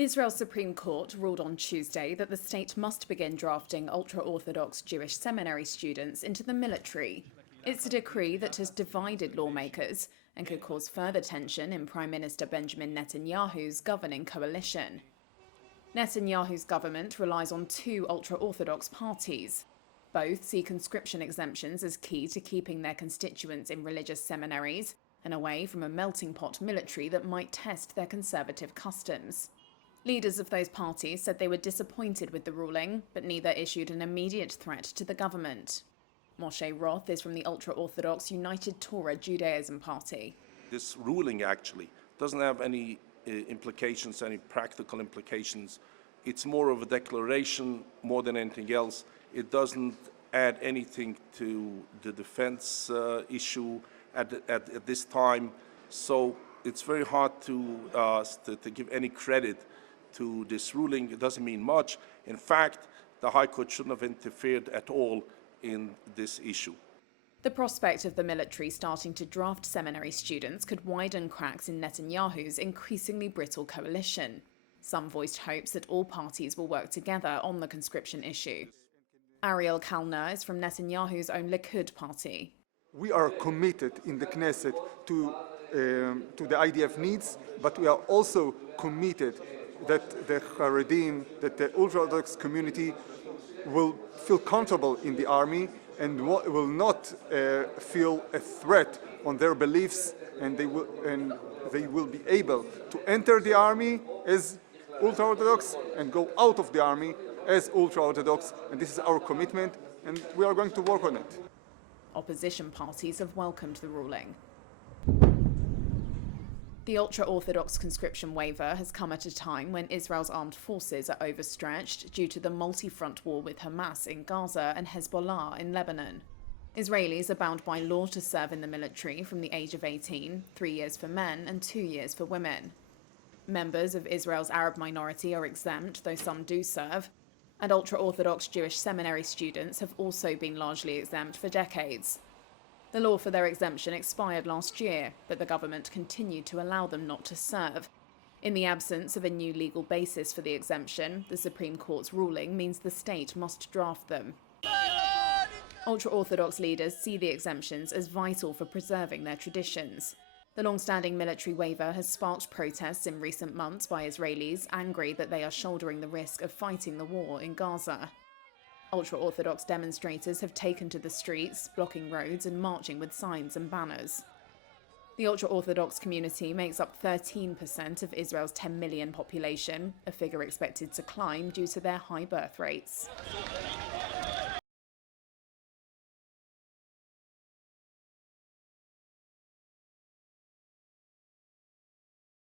Israel's Supreme Court ruled on Tuesday that the state must begin drafting ultra-Orthodox Jewish seminary students into the military. It's a decree that has divided lawmakers and could cause further tension in Prime Minister Benjamin Netanyahu's governing coalition. Netanyahu's government relies on two ultra-Orthodox parties. Both see conscription exemptions as key to keeping their constituents in religious seminaries and away from a melting pot military that might test their conservative customs. Leaders of those parties said they were disappointed with the ruling, but neither issued an immediate threat to the government. Moshe Roth is from the ultra-Orthodox United Torah Judaism Party. This ruling actually doesn't have any implications, any practical implications. It's more of a declaration more than anything else. It doesn't add anything to the defense issue at this time. So it's very hard to give any credit to this ruling. It doesn't mean much. In fact, the High Court shouldn't have interfered at all in this issue. The prospect of the military starting to draft seminary students could widen cracks in Netanyahu's increasingly brittle coalition. Some voiced hopes that all parties will work together on the conscription issue. Ariel Kalner is from Netanyahu's own Likud party. We are committed in the Knesset to the IDF needs, but we are also committed that the Haredim, that the ultra-Orthodox community will feel comfortable in the army and will not feel a threat on their beliefs, and they will be able to enter the army as ultra-Orthodox and go out of the army as ultra-Orthodox, and this is our commitment, and we are going to work on it. Opposition parties have welcomed the ruling. The ultra-Orthodox conscription waiver has come at a time when Israel's armed forces are overstretched due to the multi-front war with Hamas in Gaza and Hezbollah in Lebanon. Israelis are bound by law to serve in the military from the age of 18, 3 years for men and 2 years for women. Members of Israel's Arab minority are exempt, though some do serve, and ultra-Orthodox Jewish seminary students have also been largely exempt for decades. The law for their exemption expired last year, but the government continued to allow them not to serve. In the absence of a new legal basis for the exemption, the Supreme Court's ruling means the state must draft them. Ultra-Orthodox leaders see the exemptions as vital for preserving their traditions. The long-standing military waiver has sparked protests in recent months by Israelis angry that they are shouldering the risk of fighting the war in Gaza. Ultra-Orthodox demonstrators have taken to the streets, blocking roads and marching with signs and banners. The ultra-Orthodox community makes up 13% of Israel's 10 million population, a figure expected to climb due to their high birth rates.